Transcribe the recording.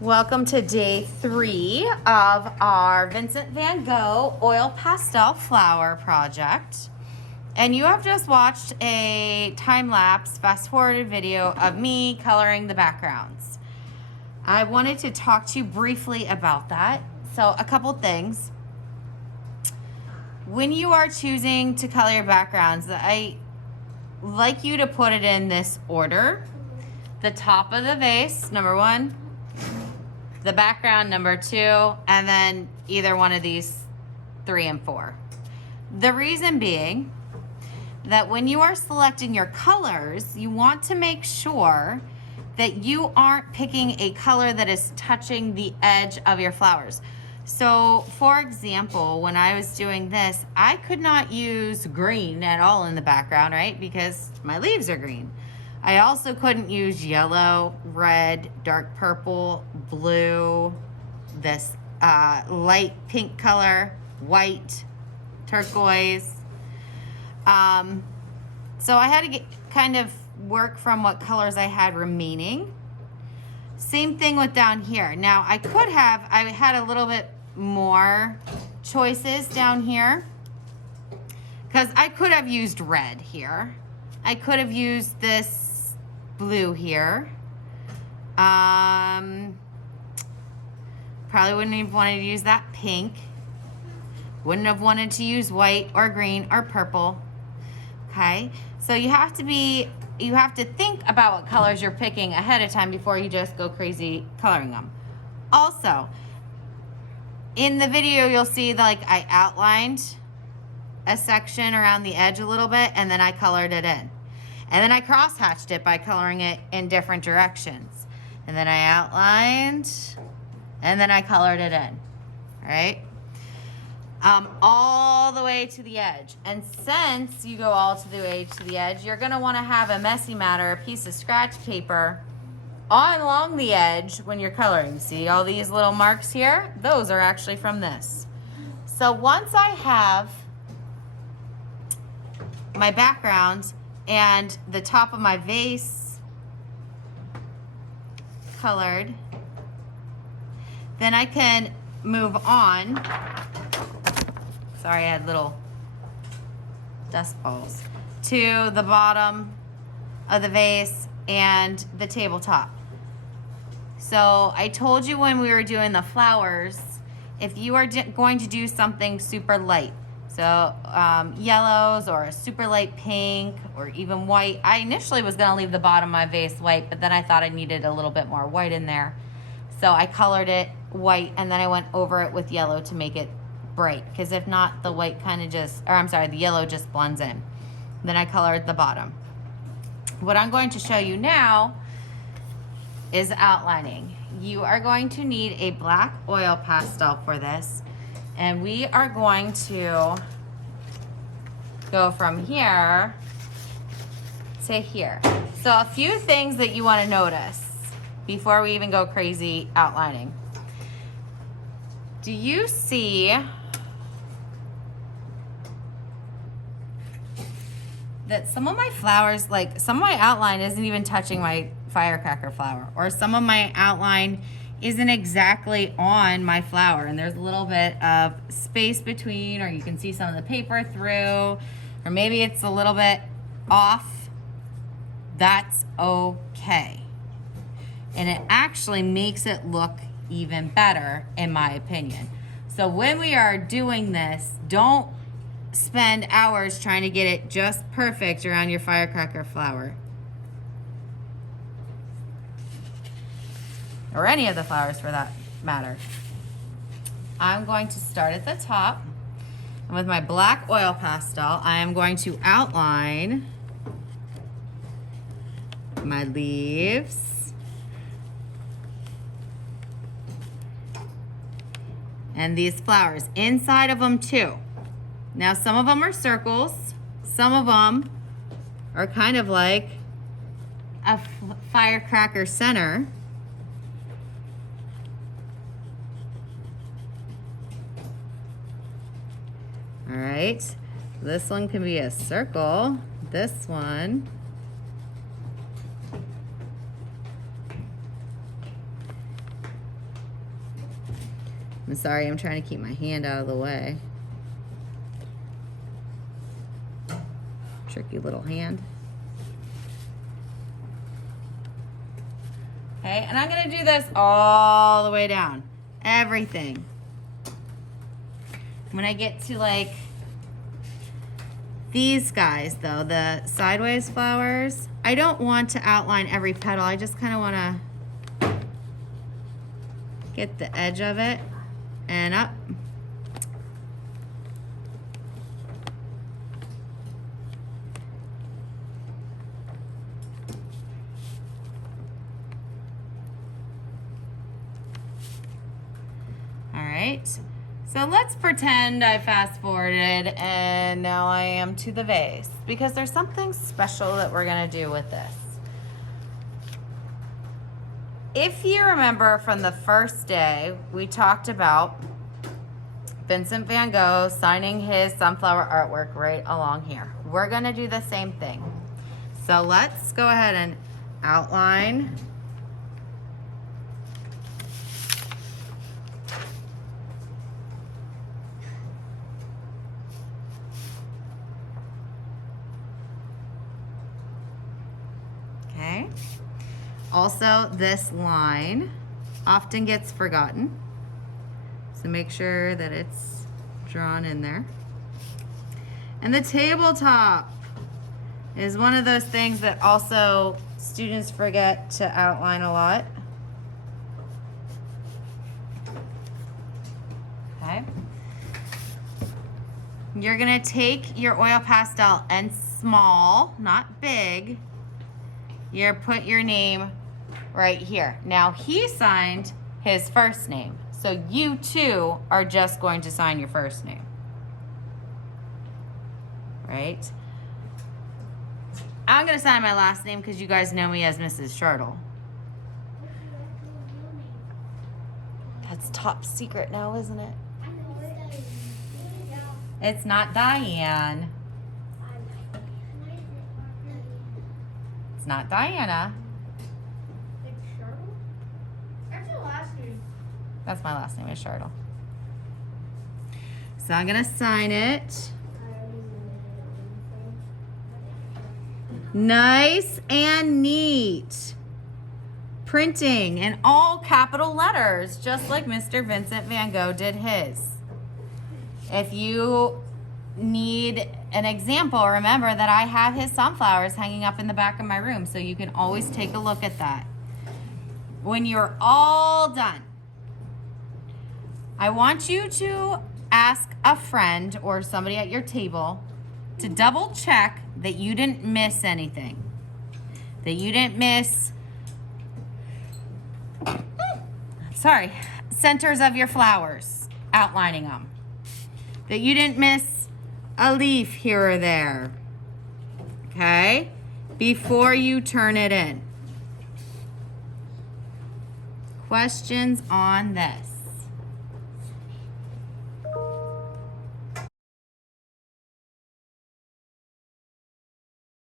Welcome to day 3 of our Vincent Van Gogh oil pastel flower project. And you have just watched a time-lapse, fast-forwarded video of me coloring the backgrounds. I wanted to talk to you briefly about that. So a couple things. When you are choosing to color your backgrounds, I like you to put it in this order. The top of the vase, number 1. The background, number 2, and then either one of these 3 and 4. The reason being that when you are selecting your colors, you want to make sure that you aren't picking a color that is touching the edge of your flowers. So, for example, when I was doing this, I could not use green at all in the background, right? Because my leaves are green. I also couldn't use yellow, red, dark purple, blue, this light pink color, white, turquoise. So I had to kind of work from what colors I had remaining. Same thing with down here. Now I had a little bit more choices down here because I could have used red here. I could have used this blue here. Probably wouldn't have wanted to use that pink. Wouldn't have wanted to use white or green or purple. Okay, so you have to think about what colors you're picking ahead of time before you just go crazy coloring them. Also, in the video you'll see like I outlined a section around the edge a little bit and then I colored it in. And then I cross-hatched it by coloring it in different directions. And then I outlined, and then I colored it in, all right? All the way to the edge. And since you go all the way to the edge, you're gonna wanna have a messy matter, a piece of scratch paper along the edge when you're coloring. See all these little marks here? Those are actually from this. So once I have my background and the top of my vase colored, then I can move on. Sorry, I had little dust balls. To the bottom of the vase and the tabletop. So I told you when we were doing the flowers, if you are going to do something super light, so yellows or a super light pink or even white. I initially was gonna leave the bottom of my vase white, but then I thought I needed a little bit more white in there. So I colored it white and then I went over it with yellow to make it bright. Because if not, the white kind of the yellow just blends in. Then I colored the bottom. What I'm going to show you now is outlining. You are going to need a black oil pastel for this. And we are going to go from here to here. So a few things that you want to notice before we even go crazy outlining. Do you see that some of my flowers, like some of my outline isn't even touching my firecracker flower, or some of my outline isn't exactly on my flower and there's a little bit of space between, or you can see some of the paper through, or maybe it's a little bit off. That's okay. And it actually makes it look even better in my opinion. So when we are doing this, don't spend hours trying to get it just perfect around your firecracker flower. Or any of the flowers for that matter. I'm going to start at the top. And with my black oil pastel, I am going to outline my leaves. And these flowers, inside of them too. Now some of them are circles, some of them are kind of like a firecracker center. All right, this one can be a circle. This one I'm sorry, I'm trying to keep my hand out of the way. Tricky little hand. Okay, and I'm gonna do this all the way down. Everything. When I get to like these guys though, the sideways flowers, I don't want to outline every petal. I just kind of want to get the edge of it and up. All right. So let's pretend I fast forwarded and now I am to the vase because there's something special that we're gonna do with this. If you remember from the first day, we talked about Vincent Van Gogh signing his sunflower artwork right along here. We're gonna do the same thing. So let's go ahead and outline. Okay. Also, this line often gets forgotten, so make sure that it's drawn in there. And the tabletop is one of those things that also students forget to outline a lot. Okay. You're gonna take your oil pastel and small, not big, you put your name right here. Now he signed his first name, so you too are just going to sign your first name, right? I'm gonna sign my last name because you guys know me as Mrs. Shirtle. That's top secret now, isn't it? It's not Diane. It's not Diana. It's Shirtle? That's your last name. That's my last name, is Shirtle. So I'm gonna sign it. Nice and neat. Printing in all capital letters, just like Mr. Vincent Van Gogh did his. If you need an example, remember that I have his sunflowers hanging up in the back of my room, so you can always take a look at that. When you're all done, I want you to ask a friend or somebody at your table to double check that you didn't miss anything. That you didn't miss, centers of your flowers, outlining them. That you didn't miss a leaf here or there, okay? Before you turn it in. Questions on this?